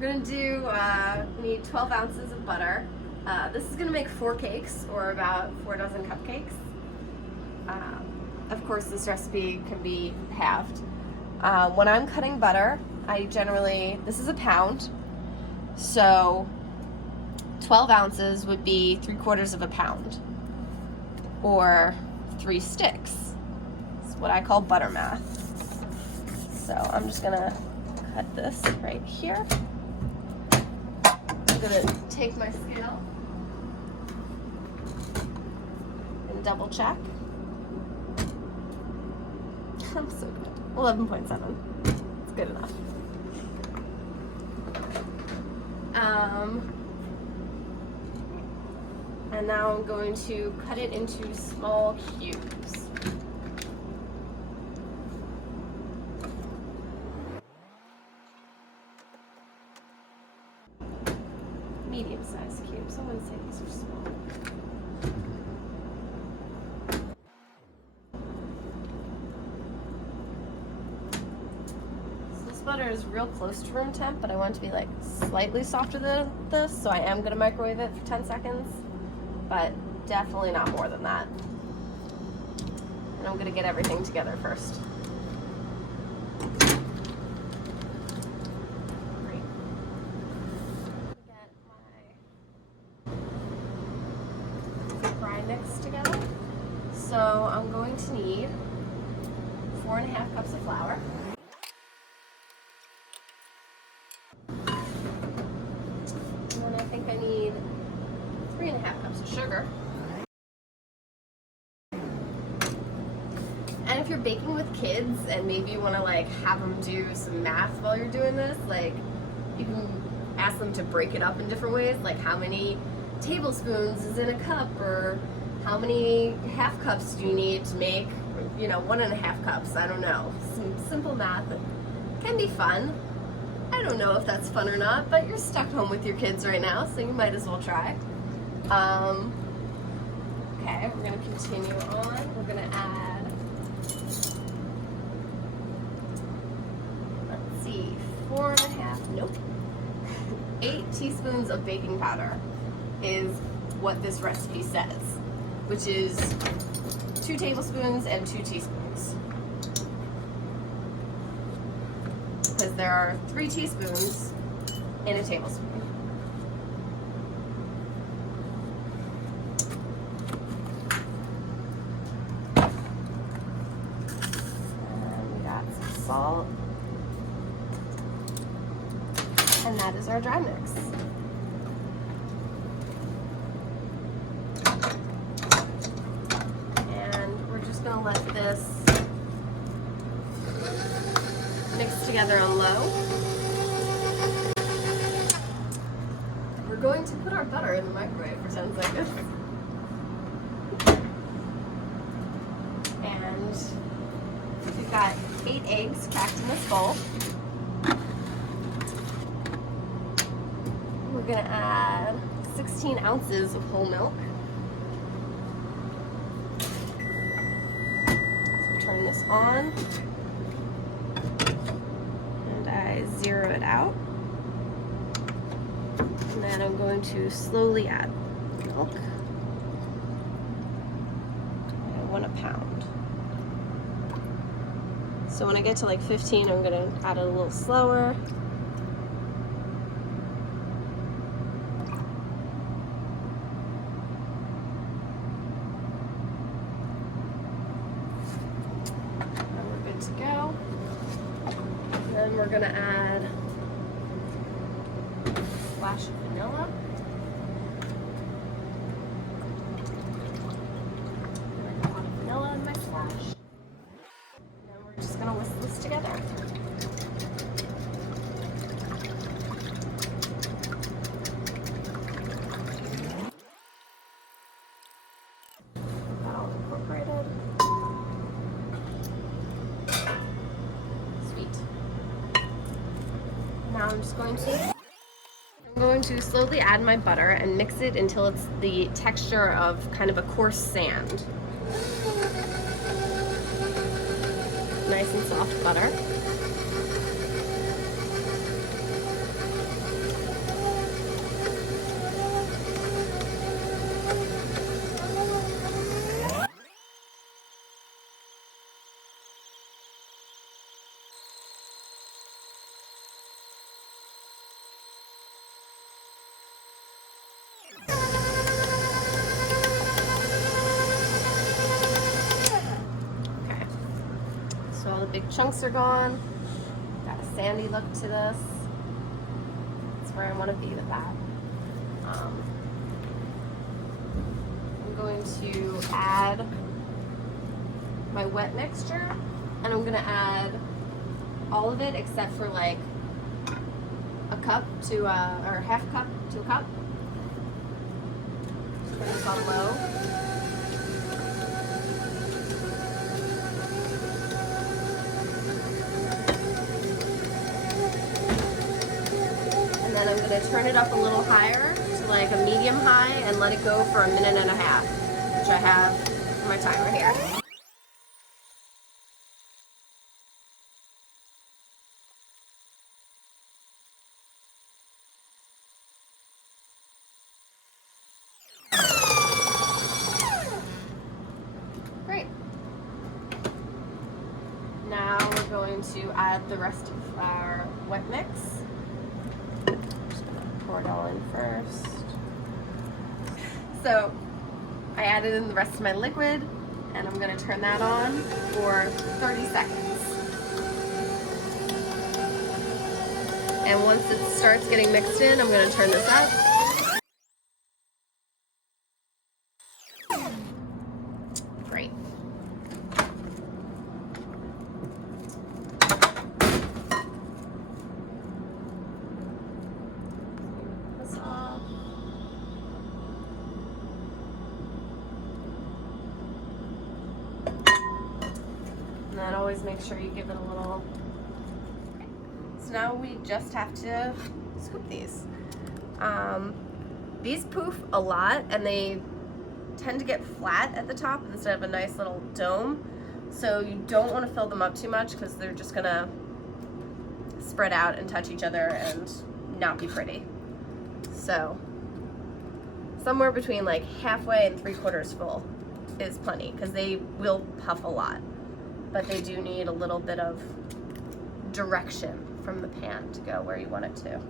We're gonna do, we need 12 ounces of butter. This is gonna make 4 cakes, or about 4 dozen cupcakes. Of course, this recipe can be halved. When I'm cutting butter, I generally, this is a pound, so 12 ounces would be 3/4 of a pound, or 3 sticks. It's what I call butter math. So I'm just gonna cut this right here. I'm gonna take my scale and double check. I'm so good. 11.7. It's good enough. And now I'm going to cut it into small cubes. Medium-sized cubes. I wouldn't say these are small. Butter is real close to room temp, but I want it to be like slightly softer than this, so I am going to microwave it for 10 seconds, but definitely not more than that. And I'm going to get everything together first. Great. Get my fry mix together. So I'm going to need 4.5 cups of flour. I think I need 3.5 cups of sugar. And if you're baking with kids and maybe you want to like have them do some math while you're doing this, like you can ask them to break it up in different ways, like how many tablespoons is in a cup, or how many half cups do you need to make, 1.5 cups, I don't know. Some simple math that can be fun. I don't know if that's fun or not, but you're stuck home with your kids right now, so you might as well try. Okay, we're going to continue on. We're going to add, let's see, 8 teaspoons of baking powder is what this recipe says, which is 2 tablespoons and 2 teaspoons. Because there are 3 teaspoons in a tablespoon. And we got some salt. And that is our dry mix. And we're just going to let this mix together on low. We're going to put our butter in the microwave for 10 seconds. And we've got 8 eggs cracked in this bowl. We're going to add 16 ounces of whole milk. So turn this on. Zero it out, and then I'm going to slowly add milk. I want a pound. So when I get to like 15, I'm going to add it a little slower. And we're good to go. Then we're going to add a splash of vanilla. A lot of vanilla in my splash. And then we're just going to whisk this together. All incorporated. Now I'm just going to slowly add my butter and mix it until it's the texture of kind of a coarse sand. Nice and soft butter. All the big chunks are gone. Got a sandy look to this. That's where I want to be with that. I'm going to add my wet mixture, and I'm going to add all of it except for like a cup to or half cup to a cup. Just put this on low. And then I'm going to turn it up a little higher to like a medium high and let it go for 1.5 minutes, which I have for my timer here. Great. Now we're going to add the rest of our wet mix. Just gonna pour it all in first. So I added in the rest of my liquid, and I'm gonna turn that on for 30 seconds. And once it starts getting mixed in, I'm gonna turn this up. Great. This off. And then always make sure you give it a little. Okay. So now we just have to scoop these. These poof a lot, and they tend to get flat at the top instead of a nice little dome. So you don't want to fill them up too much because they're just gonna spread out and touch each other and not be pretty. So somewhere between like halfway and 3/4 full is plenty, because they will puff a lot, but they do need a little bit of direction from the pan to go where you want it to.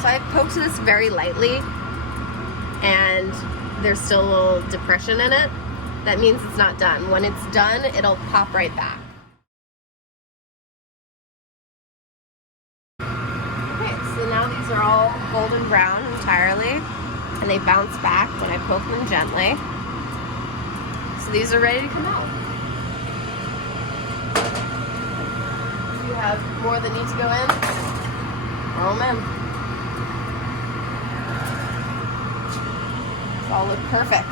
So I poked this very lightly, and there's still a little depression in it. That means it's not done. When it's done, it'll pop right back. Okay, so now these are all golden brown entirely, and they bounce back when I poke them gently. So these are ready to come out. If you have more that need to go in, throw them in. All look perfect.